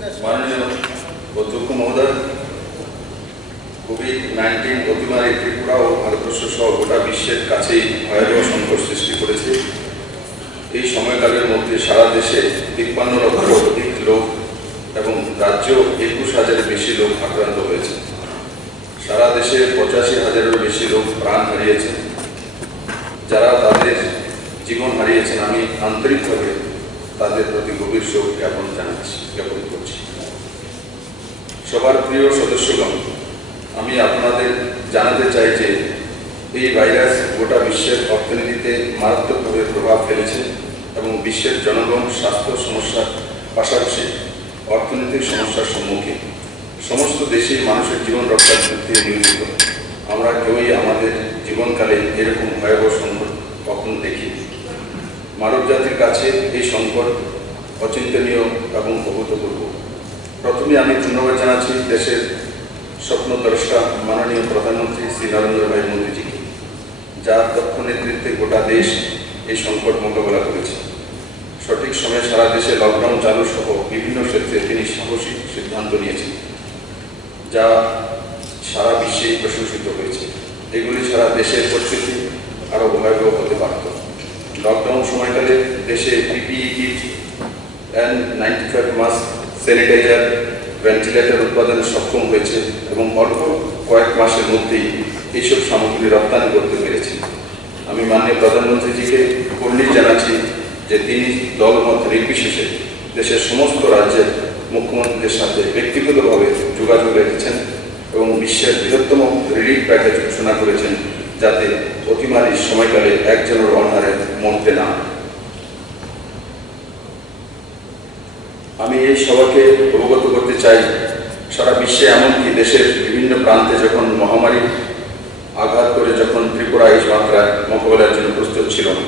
মাননীয় অধ্যক্ষ মহোদয়, কোভিড-19 অতিমারী ত্রিপুরা ও ভারতবর্ষ সহ গোটা বিশ্বের কাছেই ভয়াবহ সংকট সৃষ্টি করেছে। এই সময়কালের মধ্যে সারা দেশে 53 লক্ষের অধিক লোক এবং রাজ্য 21,000-এর বেশি লোক আক্রান্ত হয়েছে। সারা দেশে 85,000-এরও বেশি লোক প্রাণ হারিয়েছেন। যারা তাদের জীবন হারিয়েছেন, আমি আন্তরিকভাবে তাদের প্রতি গভীর শোক জ্ঞাপন করছি। সবার প্রিয় সদস্যগণ, আমি আপনাদের জানাতে চাই যে এই ভাইরাস গোটা বিশ্বের অর্থনীতিতে মারাত্মকভাবে প্রভাব ফেলেছে এবং বিশ্বের জনগণ স্বাস্থ্য সমস্যার পাশাপাশি অর্থনৈতিক সমস্যার সম্মুখীন। সমস্ত দেশেই মানুষের জীবন রক্ষার যুদ্ধে নিয়োজিত। আমরা কেউই আমাদের জীবনকালে এরকম ভয়াবহ সংকট কখনো দেখিনি। মানব জাতির কাছে এই সংকট অচিন্তনীয় এবং অভূতপূর্ব। প্রথমে আমি ধন্যবাদ জানাচ্ছি দেশের স্বপ্নদ্রষ্টা মাননীয় প্রধানমন্ত্রী শ্রী নরেন্দ্র ভাই মোদীজিকে, যার দক্ষ নেতৃত্বে গোটা দেশ এই সংকট মোকাবেলা করেছে। সঠিক সময়ে সারা দেশে লকডাউন চালু সহ বিভিন্ন ক্ষেত্রে তিনি সাহসী সিদ্ধান্ত নিয়েছেন, যা সারা বিশ্বেই প্রশংসিত হয়েছে। এগুলি ছাড়া দেশের পরিস্থিতি আরও ভয়াবহ হতে পারত। লকডাউন সময়কালে দেশে PPE kit, N95 mask, sanitiser, ventilator উৎপাদনে সক্ষম হয়েছে এবং অল্প কয়েক মাসের মধ্যেই এইসব সামগ্রী রপ্তানি করতে পেরেছে। আমি মাননীয় প্রধানমন্ত্রীজিকে কুর্নিশ জানাচ্ছি যে তিনি দলমত নির্বিশেষে দেশের সমস্ত রাজ্যের মুখ্যমন্ত্রীদের সাথে ব্যক্তিগতভাবে যোগাযোগ রেখেছেন এবং বিশ্বের বৃহত্তম রিলিফ প্যাকেজ ঘোষণা করেছেন, যাতে অতিমারীর সময়কালে একজনের অনাহারে মরতে না। আমি এই সবাইকে অবগত করতে চাই, সারা বিশ্বে এমনকি দেশের বিভিন্ন প্রান্তে যখন মহামারী আঘাত করে যখন ত্রিপুরা এই মাত্রায় মোকাবেলার জন্য প্রস্তুত ছিল না,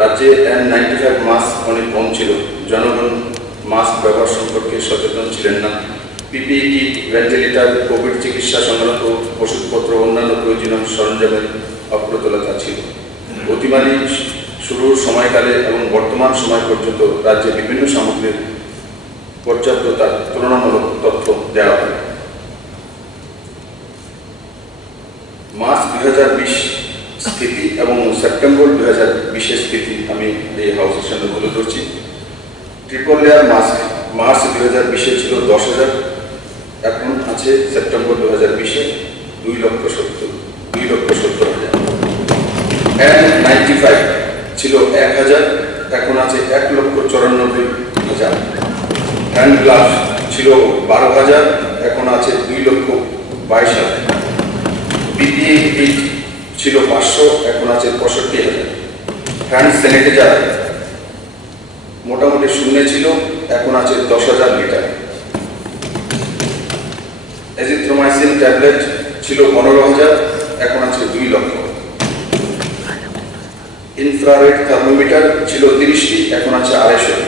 রাজ্যে N95 মাস্ক অনেক কম ছিল। জনগণ মাস্ক ব্যবহার সম্পর্কে সচেতন ছিলেন না। পিপিই কিট, ভেন্টিলেটর, কোভিড চিকিৎসা সংক্রান্ত ওষুধপত্র, অন্যান্য প্রয়োজনীয় সরঞ্জামের অপ্রতুলতা ছিল। অতিমারী শুরুর সময়কালে এবং বর্তমান সময় পর্যন্ত রাজ্যে বিভিন্ন সামগ্রীর পর্যাপ্ততার তুলনামূলক তথ্য দেওয়া হয়। মার্চ 2020 স্থিতি এবং সেপ্টেম্বর 2020-এর স্থিতি আমি এই হাউসের সামনে তুলে ধরছি। ট্রিপল লেয়ার মাস্ক মার্চ 2020-এ ছিল 10,000, এখন আছে সেপ্টেম্বর 2020-এ 2,70,000। N95 ছিল 1,000, এখন আছে 1,94,000। হ্যান্ড গ্লাভস ছিল 12,000, এখন আছে 2,22,000। পিপিই কিট ছিল 500, এখন আছে 65,000। হ্যান্ড স্যানিটাইজার মোটামুটি শূন্য ছিল, এখন আছে 10,000 লিটার। এজিথ্রোমাইসিন ট্যাবলেট ছিল 15,000, এখন আছে 2 লক্ষ। ইনফ্রারেড থার্মোমিটার ছিল 30টি, এখন আছে 250।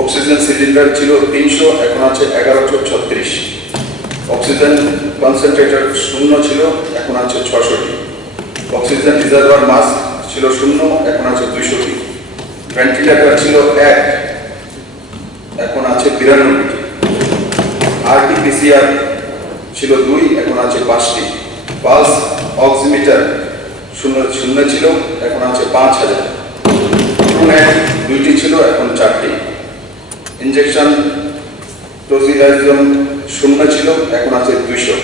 অক্সিজেন সিলিন্ডার ছিল 300, এখন আছে 1136। অক্সিজেন কনসেন্ট্রেটর শূন্য ছিল, এখন আছে 600টি। অক্সিজেন রিজার্ভার মাস্ক ছিল 0, এখন আছে 200টি। ভেন্টিলেটর ছিল 1, এখন আছে 92টি। RT-PCR ছিল 2, এখন আছে 5টি। পালস অক্সিমিটার শূন্য ছিল, এখন আছে 5,000। ট্রুনেট 2টি ছিল, এখন 4টি। ইনজেকশন টোজিলাইজম 0 ছিল, এখন আছে 200।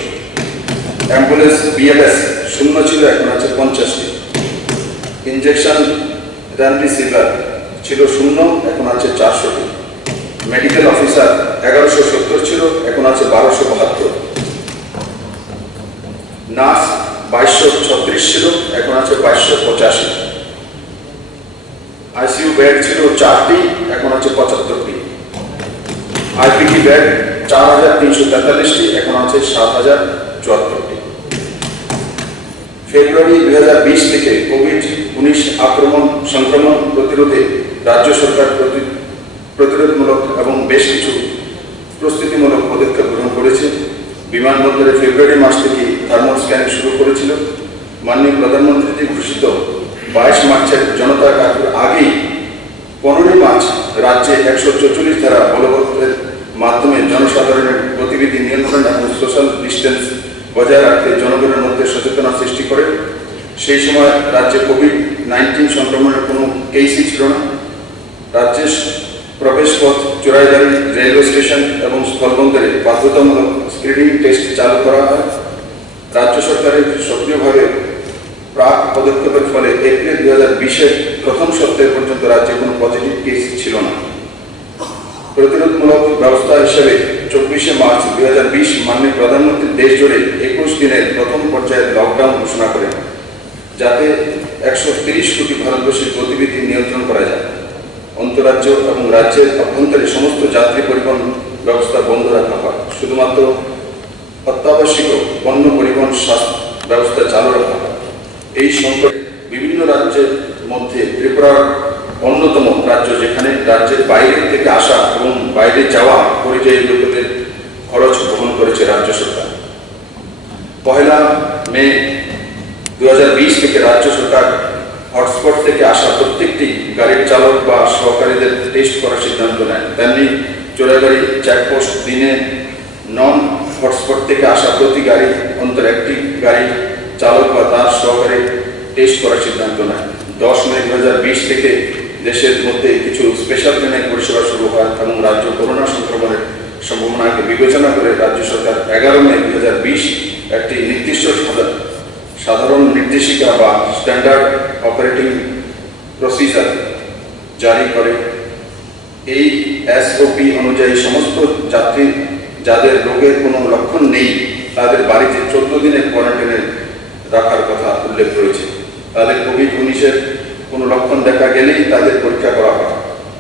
অ্যাম্বুলেন্স BLS 0 ছিল, এখন আছে 50টি। ইনজেকশন রেমডেসিভির ছিল 0, এখন আছে 400টি। মেডিকেল অফিসার 1170 ছিল, এখন আছে 1272। নার্স 2236 ছিল, এখন আছে 2285। ICU বেড ছিল 4টি, এখন আছে 75টি। IPT বেড 4,343টি, এখন আছে 7,074টি। ফেব্রুয়ারি 2020 থেকে কোভিড-19 সংক্রমণ প্রতিরোধে রাজ্য সরকার প্রতিরোধমূলক এবং বেশ কিছু প্রস্তুতিমূলক পদক্ষেপ গ্রহণ করেছে। বিমানবন্দরে ফেব্রুয়ারি মাস থেকে থার্মাল স্ক্যানিং শুরু করেছিল। মাননীয় প্রধানমন্ত্রীজি ঘোষিত 22 মার্চের জনতা কার্ফিউর আগেই 15 মার্চ রাজ্যে 144 ধারা বলবৎের মাধ্যমে জনসাধারণের গতিবিধি নিয়ন্ত্রণ এবং সোশ্যাল ডিস্টেন্স বজায় রাখতে জনগণের মধ্যে সচেতনতা সৃষ্টি করে। সেই সময় রাজ্যে কোভিড-19 সংক্রমণের কোনো কেসই ছিল না। রাজ্যের প্রবেশপথ, চোরাইদারি, রেলওয়ে স্টেশন এবং স্থলবন্দরে বাধ্যতামূলক স্ক্রিনিং টেস্ট চালু করা হয়। রাজ্য সরকারের সক্রিয়ভাবে প্রাক পদক্ষেপের ফলে এপ্রিল 2020-এর প্রথম সপ্তাহ পর্যন্ত রাজ্যে কোনো পজিটিভ কেস ছিল না। প্রতিরোধমূলক ব্যবস্থা হিসেবে 24শে মার্চ 2020 মাননীয় প্রধানমন্ত্রী দেশ জুড়ে 21 দিনের প্রথম পর্যায়ের লকডাউন ঘোষণা করেন, যাতে 130 কোটি ভারতবর্ষের গতিবিধি নিয়ন্ত্রণ করা যায়। অন্তরাজ্য এবং রাজ্যের অভ্যন্তরে সমস্ত যাত্রী পরিবহন ব্যবস্থা বন্ধ রাখা হয়। শুধুমাত্র অত্যাবশ্যক পণ্য পরিবহন ব্যবস্থা চালু রাখা হয়। এই সংকটে বিভিন্ন রাজ্যের মধ্যে ত্রিপুরার অন্যতম রাজ্য, যেখানে রাজ্যের বাইরে থেকে আসা এবং বাইরে যাওয়া পরিযায়ী লোকেদের খরচ বহন করেছে রাজ্য সরকার। 1 মে 2020 থেকে রাজ্য সরকার হটস্পট থেকে আসা প্রত্যেকটি গাড়ির চালক বা সহকারীদের টেস্ট করার সিদ্ধান্ত নেয়। তেমনি চোরাইবাড়ি চেকপোস্ট দিনে নন হটস্পট থেকে আসা প্রতি গাড়ি অন্তর একটি গাড়ি চালক বা তার সহকারী টেস্ট করার সিদ্ধান্ত নেয়। 10 মে 2020 থেকে দেশের মধ্যে কিছু স্পেশাল ট্রেনের পরিষেবা শুরু হয় এবং রাজ্য করোনা সংক্রমণের সম্ভাবনাকে বিবেচনা করে রাজ্য সরকার 11 মে 2020 একটি নির্দিষ্ট সাধারণ নির্দেশিকা বা স্ট্যান্ডার্ড অপারেটিং প্রসিজার জারি করে। এই SOP অনুযায়ী সমস্ত যাত্রী যাদের রোগের কোনো লক্ষণ নেই তাদের বাড়িতে 14 দিনের কোয়ারেন্টাইনে রাখার কথা উল্লেখ রয়েছে। তাদের কোভিড-19-এর কোনো লক্ষণ দেখা গেলেই তাদের পরীক্ষা করা হয়।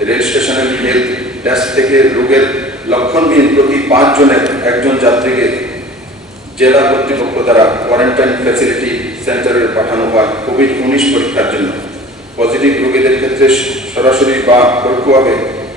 রেল স্টেশনের হেলথ ডেস্ক থেকে রোগের লক্ষণবিহীন প্রতি 5 জনের একজন যাত্রীকে জেলা কর্তৃপক্ষ দ্বারা কোয়ারেন্টাইন ফ্যাসিলিটি সেন্টারে পাঠানো হয় কোভিড-19 পরীক্ষার জন্য। পজিটিভ রোগীদের ক্ষেত্রে সরাসরি বা পরোক্ষভাবে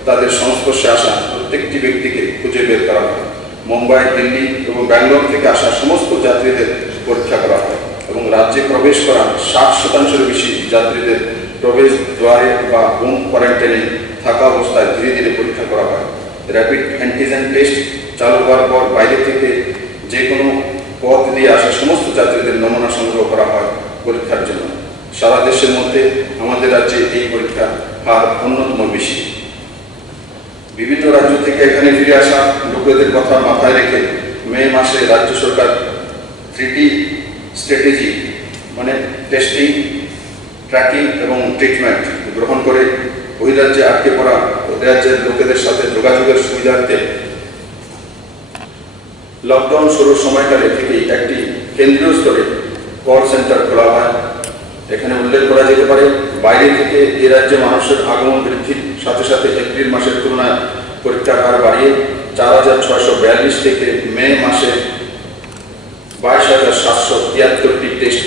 তাদের সংস্পর্শে আসা প্রত্যেকটি ব্যক্তিকে খুঁজে বের করা হয়। মুম্বাই, দিল্লি এবং ব্যাঙ্গালোর থেকে আসা সমস্ত যাত্রীদের পরীক্ষা করা হয় এবং রাজ্যে প্রবেশ করা 60% বেশি যাত্রীদের প্রবেশ দ্বারে বা হোম কোয়ারেন্টাইনে থাকা অবস্থায় ধীরে ধীরে পরীক্ষা করা হয়। র্যাপিড অ্যান্টিজেন টেস্ট চালু হওয়ার পর বাইরে থেকে যে কোনো পথ দিয়ে আসা সমস্ত যাত্রীদের নমুনা সংগ্রহ করা হয় পরীক্ষার জন্য। সারা দেশের মধ্যে আমাদের রাজ্যে এই পরীক্ষার হার অন্যতম বেশি। বিভিন্ন রাজ্য থেকে এখানে ফিরে আসা লোকেদের কথা মাথায় রেখে মে মাসে রাজ্য সরকার 3T স্ট্র্যাটেজি মানে টেস্টিং, ট্র্যাকিং এবং ট্রিটমেন্ট গ্রহণ করে বহিরাজ্যে আটকে পড়া রাজ্যের লোকেদের সাথে যোগাযোগের সুবিধার্থে লকডাউন শুরুর সময়কালে থেকেই একটি কেন্দ্রীয় স্তরে কল সেন্টার খোলা হয়। এখানে উল্লেখ করা যেতে পারে, বাইরে থেকে এ রাজ্যে মানুষের আগমন বৃদ্ধির সাথে সাথে এপ্রিল মাসের তুলনায় পরীক্ষার হার বাড়িয়ে 4,642 থেকে মে মাসে 22,773টি টেস্ট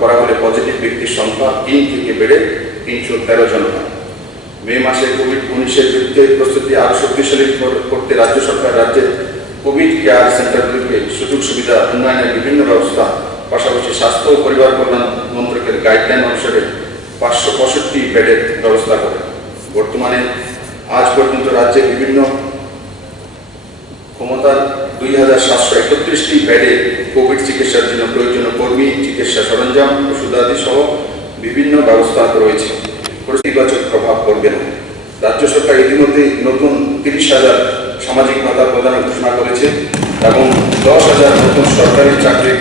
করা হলে পজিটিভ ব্যক্তির সংখ্যা 3 থেকে বেড়ে 313 জন হয়। মে মাসে কোভিড-19-এর বিরুদ্ধে প্রস্তুতি আরও শক্তিশালী করতে রাজ্য সরকার রাজ্যের কোভিড কেয়ার সেন্টারগুলিকে সুযোগ সুবিধা উন্নয়নের বিভিন্ন ব্যবস্থা, পাশাপাশি স্বাস্থ্য ও পরিবার কল্যাণ মন্ত্রকের গাইডলাইন অনুসারে 565 বেডের ব্যবস্থা করে। বর্তমানে আজ পর্যন্ত রাজ্যে বিভিন্ন ক্ষমতার 2,731টি বেডে কোভিড চিকিৎসার জন্য প্রয়োজনীয় কর্মী, চিকিৎসা সরঞ্জাম, ওষুধাদি সহ বিভিন্ন ব্যবস্থা রয়েছে। ইতিবাচক প্রভাব পড়বে না। রাজ্য সরকার ইতিমধ্যে নতুন 30,000 সামাজিক ভাতা প্রদানের ঘোষণা করেছে এবং 10,000 নতুন সরকারি চাকরি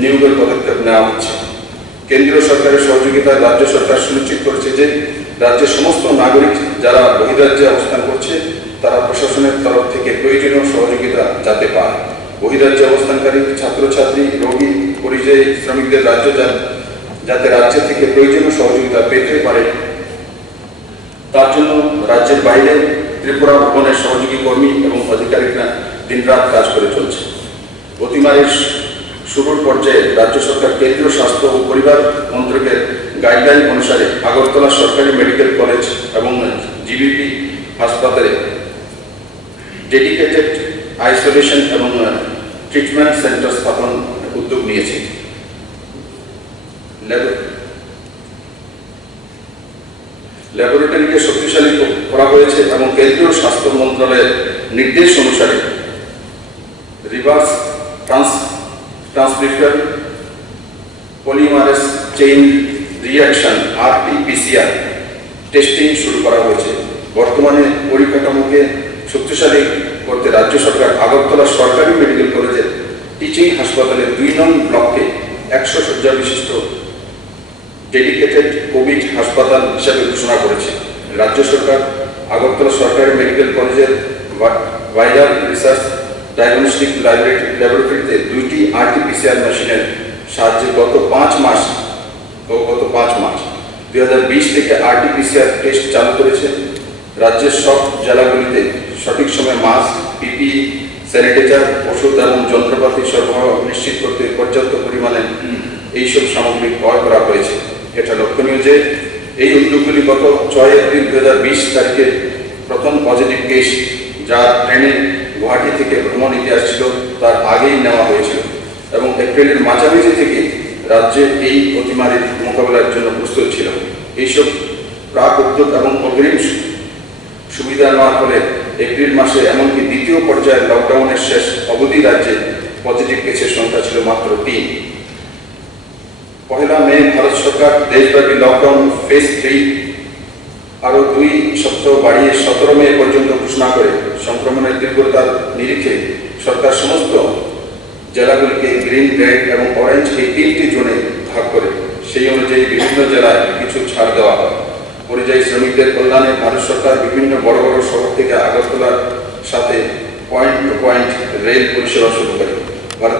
নিয়োগের পদক্ষেপ নেওয়া হচ্ছে। কেন্দ্রীয় সরকারের সহযোগিতায় রাজ্য সরকার সুনিশ্চিত করেছে যে রাজ্যের সমস্ত নাগরিক যারা বহিরাজ্যে অবস্থান করছে তারা প্রশাসনের তরফ থেকে প্রয়োজনীয় সহযোগিতা যাতে পায়। বহিরাজ্যে অবস্থানকারী ছাত্রছাত্রী, রোগী, পরিযায়ী শ্রমিকদের যাতে রাজ্য থেকে প্রয়োজনীয় সহযোগিতা পেতে পারে তার জন্য রাজ্যের বাইরে ত্রিপুরা ভবনের সহযোগী কর্মী এবং আধিকারিকরা দিনরাত কাজ করে চলছে। অতিমারির শুরুর পর্যায়ে রাজ্য সরকার কেন্দ্রীয় স্বাস্থ্য ও পরিবার মন্ত্রকের গাইডলাইন অনুসারে আগরতলা সরকারি মেডিকেল কলেজ এবং GBP হাসপাতালে ডেডিকেটেড আইসোলেশন এবং ট্রিটমেন্ট সেন্টার স্থাপন উদ্যোগ নিয়েছে। ল্যাবরেটরিকে শক্তিশালী করা হয়েছে এবং কেন্দ্রীয় স্বাস্থ্য মন্ত্রণালয়ের নির্দেশ অনুসারে reverse transcriptase polymerase chain reaction RT-PCR testing শুরু করা হয়েছে। বর্তমানে পরিকাঠামোকে শক্তিশালী করতে রাজ্য সরকার আগরতলা সরকারি মেডিকেল কলেজের টিচিং হাসপাতালের 2 নং ব্লককে 100 শয্যা বিশিষ্ট ডেডিকেটেড কোভিড হাসপাতাল হিসাবে ঘোষণা করেছে। রাজ্য সরকার আগরতলা সরকারি মেডিকেল কলেজের ভাইরাল রিসার্চ ডায়াগনস্টিক ল্যাবরেটরিতে 2টি RT-PCR মেশিনের সাহায্যে গত 5 মার্চ 2020 থেকে RT-PCR টেস্ট চালু করেছে। রাজ্যের সব জেলাগুলিতে সঠিক সময়ে মাস্ক, PPE, স্যানিটাইজার, ওষুধ এবং যন্ত্রপাতি সরবরাহ নিশ্চিত করতে পর্যাপ্ত পরিমাণে এইসব সামগ্রী ক্রয় করা হয়েছে। এটা লক্ষণীয় যে এই উদ্যোগগুলি গত 6 এপ্রিল 2020 তারিখে প্রথম পজিটিভ কেস, যা ট্রেনে গুয়াহাটি থেকে ভ্রমণ ইতিহাস ছিল, তার আগেই নেওয়া হয়েছিল এবং এপ্রিলের মাঝামাঝি থেকে রাজ্যে এই অতিমারির মোকাবিলার জন্য প্রস্তুত ছিল। এইসব প্রাক উদ্যোগ এবং অগ্রিম সুবিধা নেওয়ার ফলে এপ্রিল মাসে এমনকি দ্বিতীয় পর্যায়ের লকডাউনের শেষ অবধি রাজ্যে পজিটিভ কেসের সংখ্যা ছিল মাত্র 3। 1 মে ভারত সরকার দেশব্যাপী লকডাউন ফেজ 3 আরও 2 সপ্তাহ বাড়িয়ে 17 মে পর্যন্ত ঘোষণা করে সংক্রমণের তীব্রতার নিরিখে সরকার সমস্ত জেলাগুলিকে গ্রিন, রেড এবং অরেঞ্জ এই 3টি জোনে ভাগ করে সেই অনুযায়ী বিভিন্ন জেলায় কিছু ছাড় দেওয়া হয়। পরিযায়ী শ্রমিকদের কল্যাণে ভারত সরকার বিভিন্ন বড় বড় শহর থেকে আগরতলার সাথে পয়েন্ট টু পয়েন্ট রেল পরিষেবা শুরু করে।